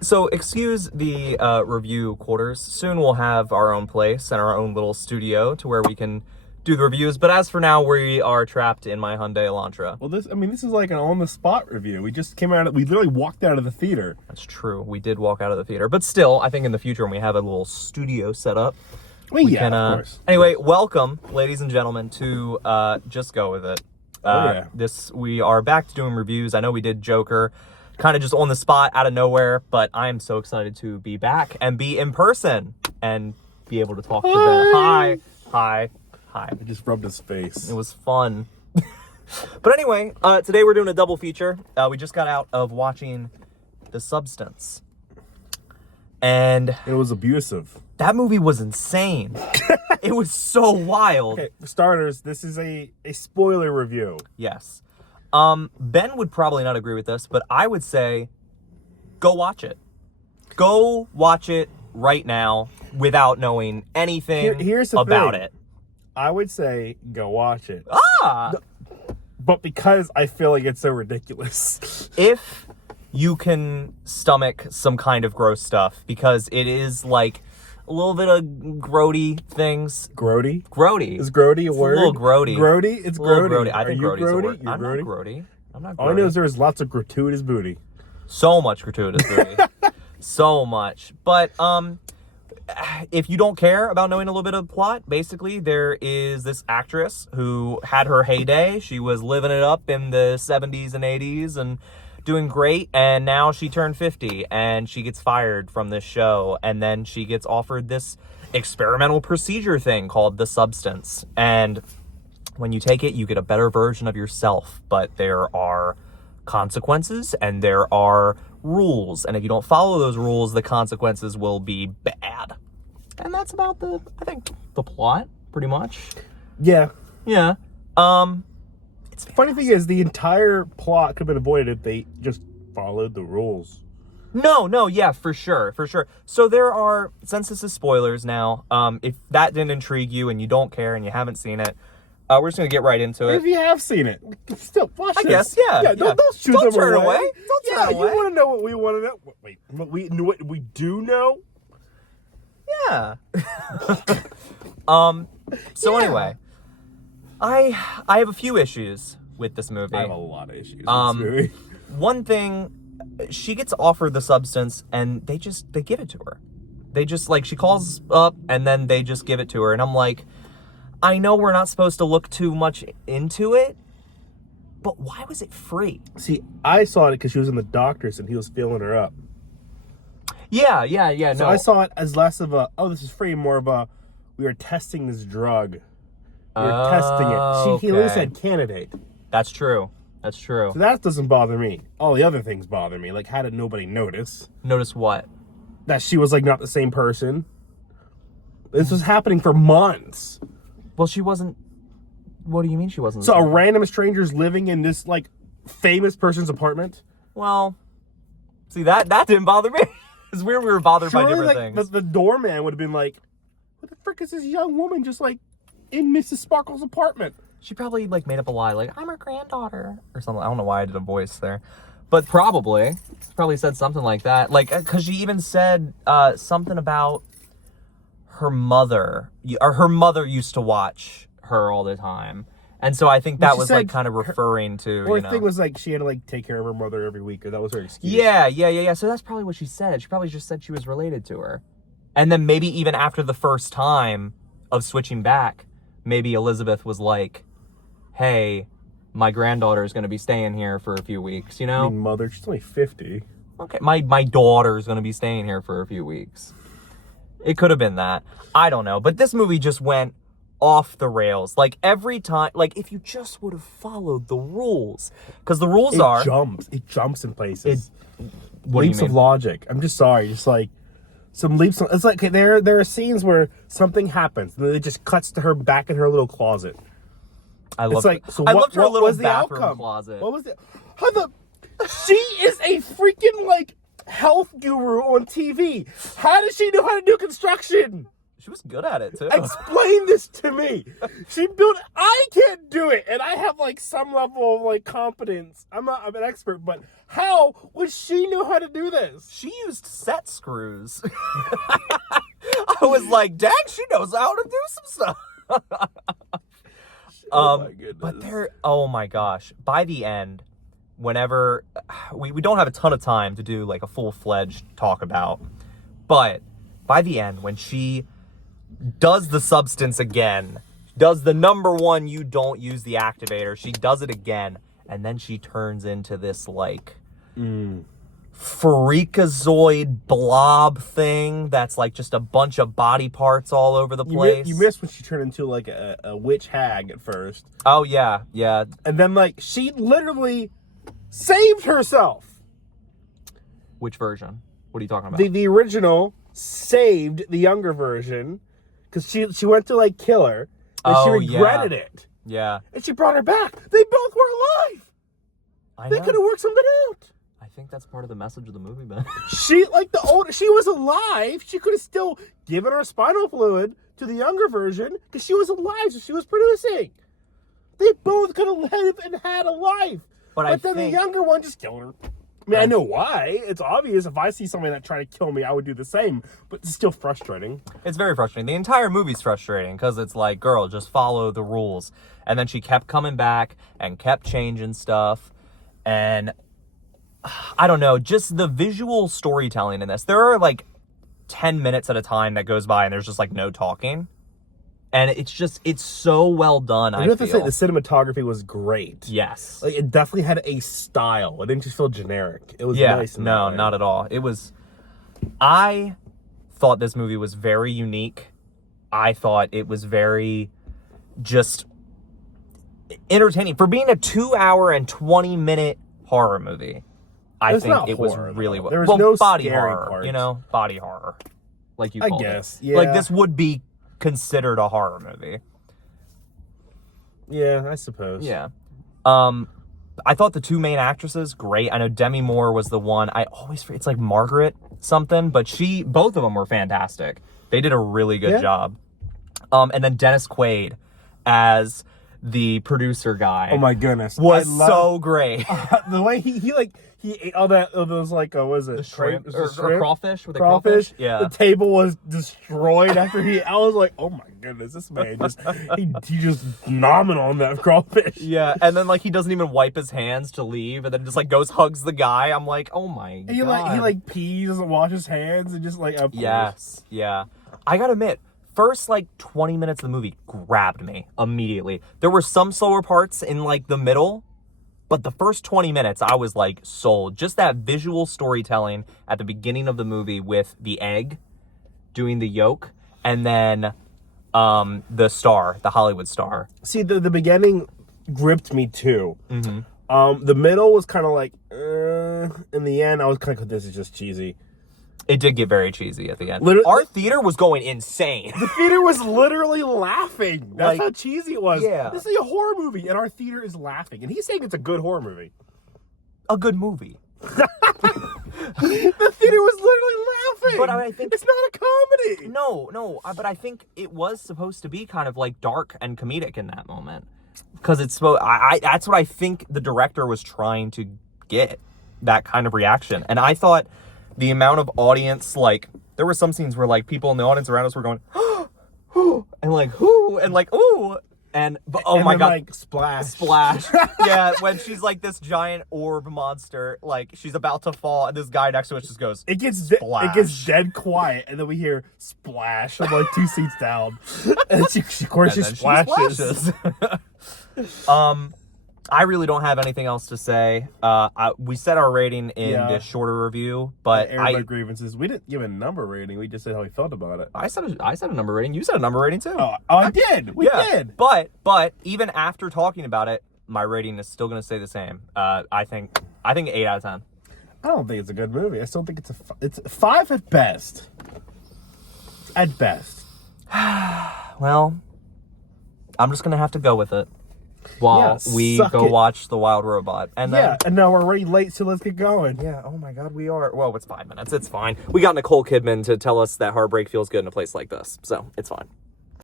So excuse the review quarters. Soon we'll have our own place and our own little studio to where we can do the reviews. But as for now, we are trapped in my Hyundai Elantra. Well, this is like an on-the-spot review. We just came out. We literally walked out of the theater. That's true. We did walk out of the theater, but still, I think in the future when we have a little studio set up, of course. Anyway, welcome, ladies and gentlemen, to Just Go With It. We are back to doing reviews. I know we did Joker, kind of just on the spot, out of nowhere, but I am so excited to be back and be in person and be able to talk to them. Hi. I just rubbed his face. It was fun. But anyway, today we're doing a double feature. We just got out of watching The Substance. And it was abusive. That movie was insane. It was so wild. Okay, for starters, this is a spoiler review. Yes. Ben would probably not agree with this, but I would say go watch it. Go watch it right now without knowing anything here's the about thing. it. I would say go watch it. Ah! But because I feel like it's so ridiculous. If you can stomach some kind of gross stuff, because it is like a little bit of grody things. Grody? Grody. Is grody a word? A little grody. Grody? It's grody. I think grody's a word. You're I'm grody? not grody. I'm not grody. All I know is there's lots of gratuitous booty. So much gratuitous booty. So much. But if you don't care about knowing a little bit of plot, basically there is this actress who had her heyday. She was living it up in the 70s and 80s and doing great, and now she turned 50 and she gets fired from this show, and then she gets offered this experimental procedure thing called The Substance, and when you take it you get a better version of yourself, but there are consequences and there are rules, and if you don't follow those rules the consequences will be bad. And that's about the plot pretty much. Yeah. Funny thing is, the entire plot could have been avoided if they just followed the rules. Yeah, for sure. So there are, since this is spoilers now, if that didn't intrigue you and you don't care and you haven't seen it, we're just going to get right into it. If you have seen it, still watch this. I guess, yeah. Don't shoot don't them turn away. Don't turn away. You want to know what we want to know? Wait, what we do know? Yeah. Anyway, I have a few issues with this movie. I have a lot of issues with this movie. One thing, she gets offered the substance and they give it to her. They just, like, she calls up and then they just give it to her. And I'm like, I know we're not supposed to look too much into it, but why was it free? See, I saw it because she was in the doctor's and he was filling her up. Yeah. So I saw it as less of a, this is free, more of a, we are testing this drug. We were testing it. He at least said candidate. That's true. So that doesn't bother me. All the other things bother me. Like, how did nobody notice? Notice what? That she was, like, not the same person. This was happening for months. Well, she wasn't... What do you mean she wasn't? So a random stranger's living in this, like, famous person's apartment? Well, see, that didn't bother me. It's weird we were bothered by different things. The doorman would have been like, what the frick is this young woman just, like, in Mrs. Sparkle's apartment? She probably, like, made up a lie, like, I'm her granddaughter, or something. I don't know why I did a voice there. But probably said something like that. Like, because she even said something about her mother. Or her mother used to watch her all the time. And so I think that was, like, kind of referring to, Or the thing was, like, she had to, like, take care of her mother every week, or that was her excuse. Yeah. So that's probably what she said. She probably just said she was related to her. And then maybe even after the first time of switching back, maybe Elizabeth was like, hey, my granddaughter is going to be staying here for a few weeks, you know? I mean, mother, she's only 50. Okay, my daughter is going to be staying here for a few weeks. It could have been that. I don't know. But this movie just went off the rails. Like, every time, like, if you just would have followed the rules. Because the rules are... It jumps in places. What leaps do you mean? of logic. I'm just sorry. Just, like, some leaps... It's like, there are scenes where something happens, and then it just cuts to her back in her little closet. I loved her little was the bathroom outcome? closet. What was it? She is a freaking, like, health guru on TV. How does she know how to do construction? She was looks good at it too. Explain this to me. I can't do it, and I have like some level of like competence. I'm an expert, but how would she know how to do this? She used set screws. I was like, dang, she knows how to do some stuff. Oh my goodness. But oh my gosh. By the end, whenever we don't have a ton of time to do like a full-fledged talk about, but by the end, when she does the substance again, does the number one, you don't use the activator, she does it again, and then she turns into this like freakazoid blob thing that's like just a bunch of body parts all over the place. You missed when she turned into like a witch hag at first. Oh yeah, yeah. And then like she literally saved herself. Which version? What are you talking about? The original saved the younger version because she went to like kill her and she regretted it. Yeah. And she brought her back. They both were alive. They could have worked something out. I think that's part of the message of the movie, man. She was alive. She could have still given her spinal fluid to the younger version because she was alive, so she was producing. They both could have lived and had a life. But then the younger one just killed her. I mean, I know why. It's obvious. If I see somebody that tried to kill me, I would do the same. But it's still frustrating. It's very frustrating. The entire movie's frustrating because it's like, girl, just follow the rules. And then she kept coming back and kept changing stuff. And I don't know, just the visual storytelling in this. There are like 10 minutes at a time that goes by and there's just like no talking. And it's so well done. I have to say the cinematography was great. Yes. Like, it definitely had a style. It didn't just feel generic. It was nice. No, not at all. I thought this movie was very unique. I thought it was very just entertaining. For being a 2-hour and 20-minute horror movie, I think it was really well. There was no body scary horror, parts. body horror. Like you called it. Yeah. Like this would be considered a horror movie. Yeah, I suppose. Yeah. I thought the two main actresses, great. I know Demi Moore was the one. I always forget. It's like Margaret something, but both of them were fantastic. They did a really good job. And then Dennis Quaid as the producer guy. Oh my goodness. Was so great. The way he ate all those like, what is it? The shrimp, or crawfish? Were they crawfish? Yeah. The table was destroyed after I was like, oh my goodness, this man he just phenomenal on that crawfish. Yeah, and then like he doesn't even wipe his hands to leave, and then just like goes hugs the guy. I'm like, oh my god. He like pees, doesn't wash his hands, and just like yes, yeah. I gotta admit, first like 20 minutes of the movie grabbed me immediately. There were some slower parts in like the middle, but the first 20 minutes I was like sold. Just that visual storytelling at the beginning of the movie with the egg doing the yolk, and then the Hollywood star. See, the beginning gripped me too. Mm-hmm. The middle was kind of like, in the end, I was kind of, this is just cheesy. It did get very cheesy at the end. Our theater was going insane. The theater was literally laughing. That's like, how cheesy it was. Yeah. This is a horror movie, and our theater is laughing. And he's saying it's a good horror movie. A good movie. The theater was literally laughing. But I think it's not a comedy. No, but I think it was supposed to be kind of like dark and comedic in that moment. Because it's supposed, that's what I think the director was trying to get, that kind of reaction. And I thought the amount of audience, like, there were some scenes where, like, people in the audience around us were going, and like, ooh, and like, ooh, but oh my god, like, splash. Yeah, when she's like this giant orb monster, like she's about to fall, and this guy next to us just goes, it gets dead quiet, and then we hear splash from like 2 seats down, and she splashes. I really don't have anything else to say. We set our rating in the shorter review, but my grievances. We didn't give a number rating. We just said how we felt about it. I said a number rating. You said a number rating too. Oh, I did. We did. But even after talking about it, my rating is still going to stay the same. I think 8 out of 10. I don't think it's a good movie. I still think it's a 5 at best. At best. Well, I'm just going to have to go with it. while Yeah, we suck go it. watch The Wild Robot. And then, Yeah, and now we're already late, so let's get going. yeah, oh my God, we are. Well, it's 5 minutes. It's fine. We got Nicole Kidman to tell us that heartbreak feels good in a place like this, so it's fine.